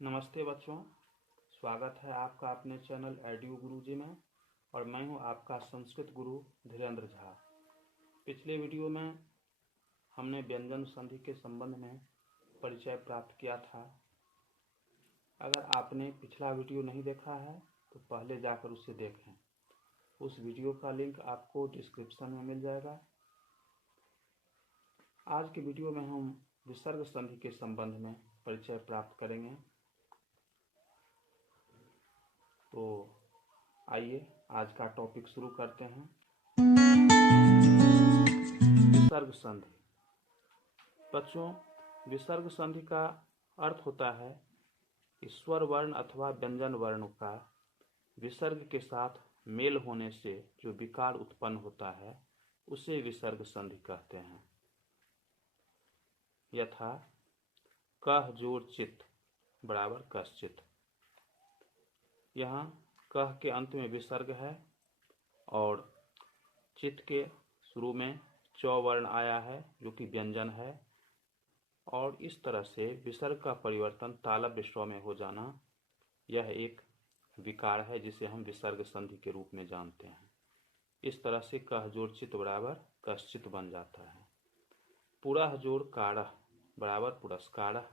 नमस्ते बच्चों, स्वागत है आपका अपने चैनल एडू गुरुजी में। और मैं हूं आपका संस्कृत गुरु धीरेन्द्र झा। पिछले वीडियो में हमने व्यंजन संधि के संबंध में परिचय प्राप्त किया था। अगर आपने पिछला वीडियो नहीं देखा है तो पहले जाकर उसे देखें। उस वीडियो का लिंक आपको डिस्क्रिप्शन में मिल जाएगा। आज के वीडियो में हम विसर्ग संधि के संबंध में परिचय प्राप्त करेंगे। तो आइए आज का टॉपिक शुरू करते हैं। विसर्ग संधि। बच्चों, विसर्ग संधि का अर्थ होता है कि स्वर वर्ण अथवा व्यंजन वर्ण का विसर्ग के साथ मेल होने से जो विकार उत्पन्न होता है उसे विसर्ग संधि कहते हैं। यथा कह जोड़ चित बराबर कश्चित। यहाँ कह के अंत में विसर्ग है और चित के शुरू में च वर्ण आया है जो कि व्यंजन है, और इस तरह से विसर्ग का परिवर्तन तालव्य स्वर में हो जाना यह एक विकार है जिसे हम विसर्ग संधि के रूप में जानते हैं। इस तरह से कह जोड़ चित बराबर कश्चित बन जाता है। पुरः जोड़ कारः बराबर पुरस्कारः।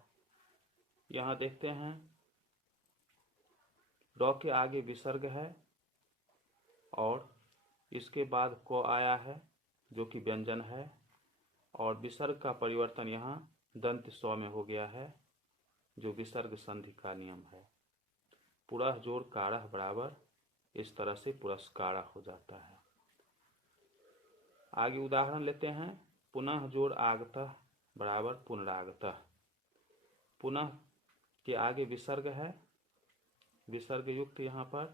यहाँ देखते हैं ड के आगे विसर्ग है और इसके बाद क आया है जो कि व्यंजन है, और विसर्ग का परिवर्तन यहाँ दंत स्व में हो गया है जो विसर्ग संधि का नियम है। पुरः जोड़ कारः बराबर इस तरह से पुरस्कारः हो जाता है। आगे उदाहरण लेते हैं। पुनः जोड़ आगतः बराबर पुनरागतः। पुनः के आगे विसर्ग है, विसर्ग युक्त यहाँ पर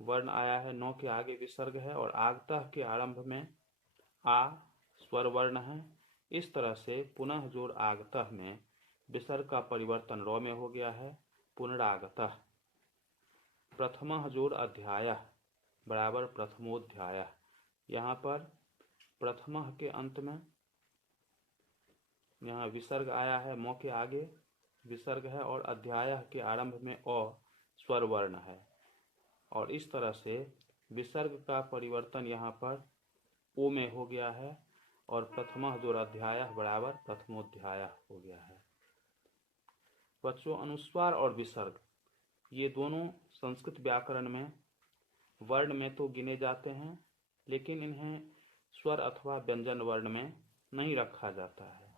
वर्ण आया है, नौ के आगे विसर्ग है और आगतः के आरंभ में आ स्वर वर्ण है। इस तरह से पुनः जोड़ आगतः में विसर्ग का परिवर्तन र में हो गया है, पुनरागतः। प्रथमः जोड़ अध्यायः बराबर प्रथमोध्यायः। यहाँ पर प्रथमः के अंत में यहाँ विसर्ग आया है, मो के आगे विसर्ग है और अध्यायः के आरंभ में अ स्वर वर्ण है, और इस तरह से विसर्ग का परिवर्तन यहाँ पर ओ में हो गया है और प्रथमः जोड़ अध्यायः बराबर प्रथमोध्यायः हो गया है। बच्चों, अनुस्वार और विसर्ग ये दोनों संस्कृत व्याकरण में वर्ण में तो गिने जाते हैं, लेकिन इन्हें स्वर अथवा व्यंजन वर्ण में नहीं रखा जाता है।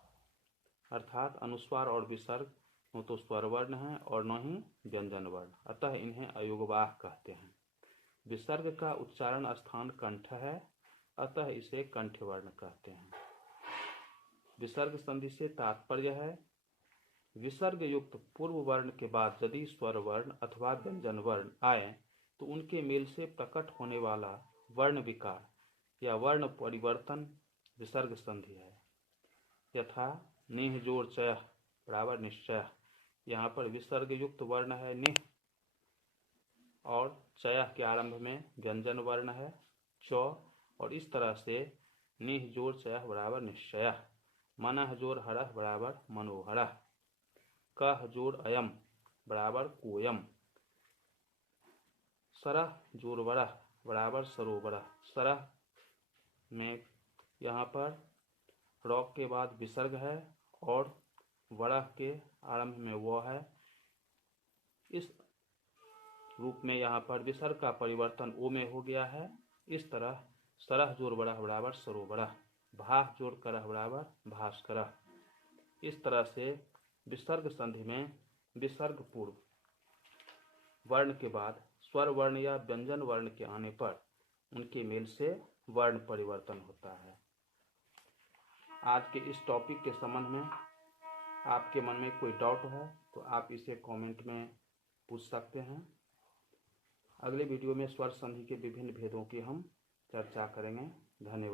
अर्थात अनुस्वार और विसर्ग न तो स्वर वर्ण है और न ही व्यंजन वर्ण, अतः इन्हें अयोगवाह कहते हैं। विसर्ग का उच्चारण स्थान कंठ है, अतः इसे कंठ वर्ण कहते हैं। विसर्ग संधि से तात्पर्य है विसर्ग युक्त पूर्व वर्ण के बाद यदि स्वर वर्ण अथवा व्यंजन वर्ण आए तो उनके मेल से प्रकट होने वाला वर्ण विकार या वर्ण परिवर्तन विसर्ग संधि है। यथा निह जोड़ चयः बराबर निश्चयः। यहाँ पर विसर्ग युक्त वर्ण है निह और चयः के आरंभ में व्यंजन वर्ण है च, और इस तरह से निह जोड़ चयः बराबर निश्चयः। मनः जोड़ हरः बराबर मनोहरः। कह जोड़ अयम बराबर कोयम। सरः जोड़ वरः बराबर सरोवरः। सरः में यहाँ पर रॉक के बाद विसर्ग है और वरः के आरंभ में वो है। इस रूप में यहाँ पर विसर्ग का परिवर्तन ओ में हो गया है। इस तरह सरः जोड़ वरः बराबर सरोवरः। भाः जोड़ करः बराबर भास्करः। इस तरह से विसर्ग संधि में विसर्ग पूर्व वर्ण के बाद स्वर वर्ण या व्यंजन वर्ण के आने पर उनके मेल से वर्ण परिवर्तन होता है। आज के इस टॉपिक के संबंध में आपके मन में कोई डाउट है तो आप इसे कमेंट में पूछ सकते हैं। अगले वीडियो में स्वर संधि के विभिन्न भेदों की हम चर्चा करेंगे। धन्यवाद।